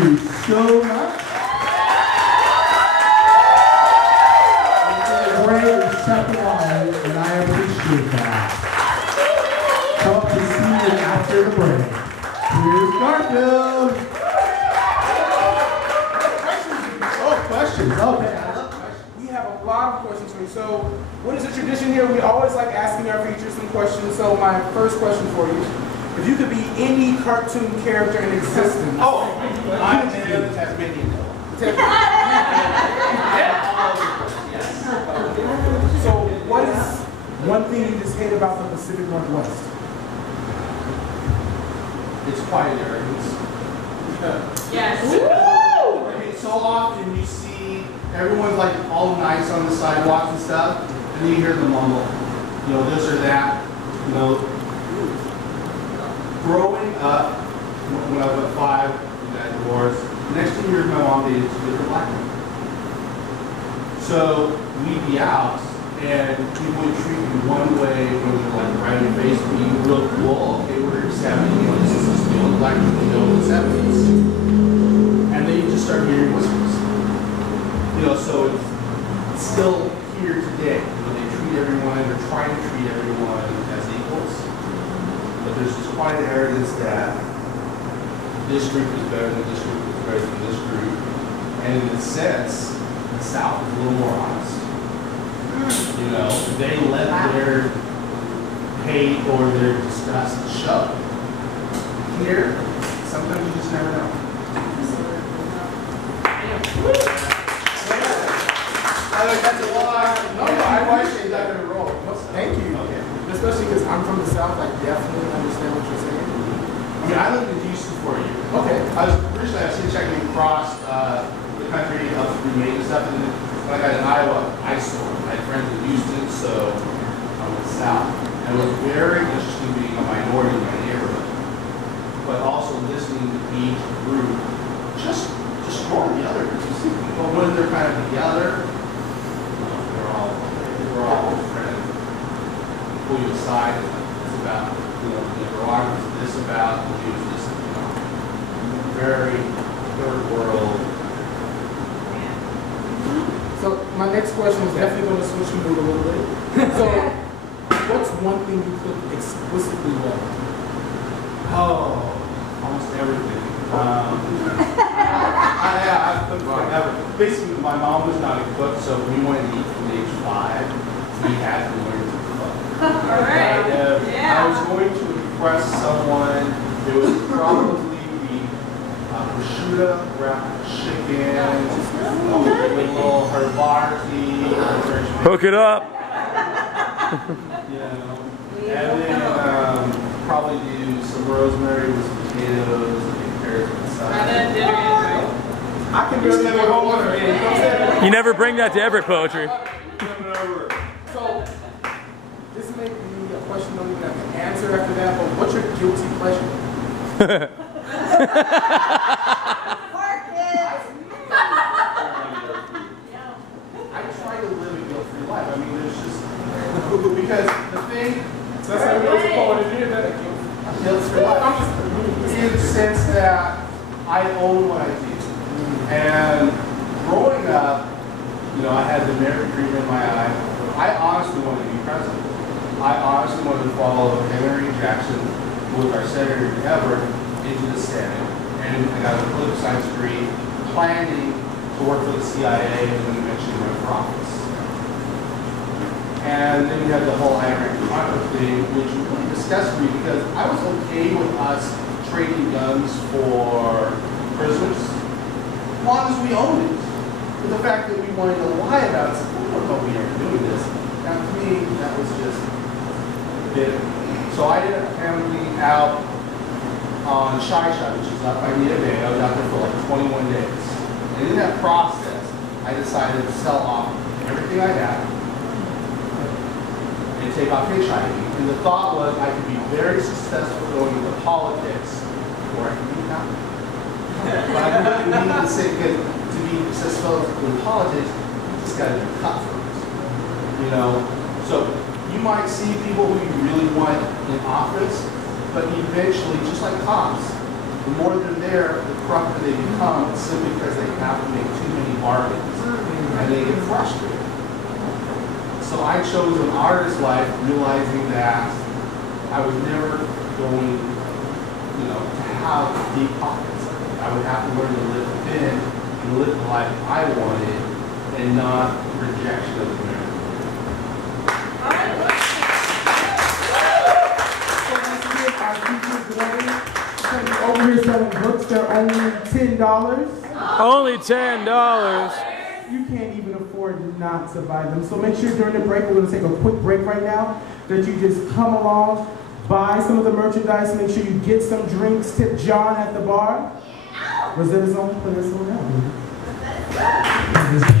you so much. It's a great receptive audience, and I appreciate that. Come up to see it after the break. Here's Garfield. Oh, questions. Okay, I love questions. We have a lot of questions for you. So, what is the tradition here? We always like asking our features some questions. So, my first question for you: if you could be any cartoon character in existence, I'm the Tasmanian Devil. So, what is one thing you just hate about the Pacific Northwest? It's quiet arrogance. Yes. I mean, so often you see everyone's like all nice on the sidewalks and stuff, and then you hear them mumble, you know, this or that. You know, growing up, when I was about 5, we got divorced. The next 2 years, my mom dated 2 different black men. So we'd be out, and people would treat you one way when they're like right in your face, being real cool. Okay, we're 70, you know, this is the old black people in the 70s. And then you just start hearing whispers. You know, so it's still here today. You know, they treat everyone, they're trying to treat everyone as equals. But there's this quiet arrogance that this group is better than this group is better than this group. And in a sense, the South is a little more honest. You know, they let their hate or their disgust show. Here, sometimes you just never know. That's a lot. No, I watched it that in a row. Thank you. Okay. Especially because I'm from the South, I definitely understand what you're saying. Yeah, I lived in Houston for a year. Okay. Originally I was checking across the country up through Maine and stuff, and then when I got in Iowa, I had friends in Houston, so I went south. And it was very interesting being a minority in my neighborhood, but also listening to each group just destroy the other groups. But when they're kind of together, we're all friends. Pull you aside. It's about, you know, the Nicaraguans, this about the Jews, this, you know, very third world. So my next question is definitely going to switch your mood a little bit. So, what's one thing you cook explicitly well? Oh, almost everything. I've cooked forever. Basically, my mom was not a cook, so we went to eat from age 5. We had to learn to cook. All right. And, Yeah. I was going to impress someone. It was probably the prosciutto wrapped chicken, a little herbarty. Hook it up. You know, and then probably do some rosemary with some potatoes and carrots on the side. I can barely live at home with me. You never bring that to Everett Poetry. So, this may be a question you don't even have to answer after that, but what's your guilty pleasure? I try to live a guilt-free life. I mean, there's just because the thing. So that's how you know it's a poet. If you did that, a Guilt-free life. I'm just In the sense that I own what I do. And growing up, you know, I had the American dream in my eye. I honestly wanted to be president. I honestly wanted to follow Henry Jackson with our senator ever into the Senate. And I got a political science degree, planning to work for the CIA and then eventually run for office. And then we had the whole Iraq conflict thing, which really disgusted me because I was okay with us trading guns for prisoners, as long as we owned it. But the fact that we wanted to lie about it, I don't know we are doing this. Now to me, that was just bitter. So I ended up camping out on Shy Shot, which is up by Nita Bay. I was out there for like 21 days. And in that process, I decided to sell off everything I had and take off hitchhiking. And the thought was I could be very successful going into politics, or I could be not. But I really need to say, because to be successful in politics, you just got to be cutthroat. You know? So you might see people who you really want in office, but eventually, just like cops, the more they're there, the crappier they become simply because they have to make too many bargains and they get frustrated. So I chose an artist life realizing that I was never going, to have deep pockets. I would have to learn to live thin and live the life I wanted and not rejection of the marriage. Over here selling books, they're only $10. Only $10. You can't even afford not to buy them. So make sure during the break, we're going to take a quick break right now, that you just come along, buy some of the merchandise, make sure you get some drinks, tip John at the bar. Was that his own? Play this one out.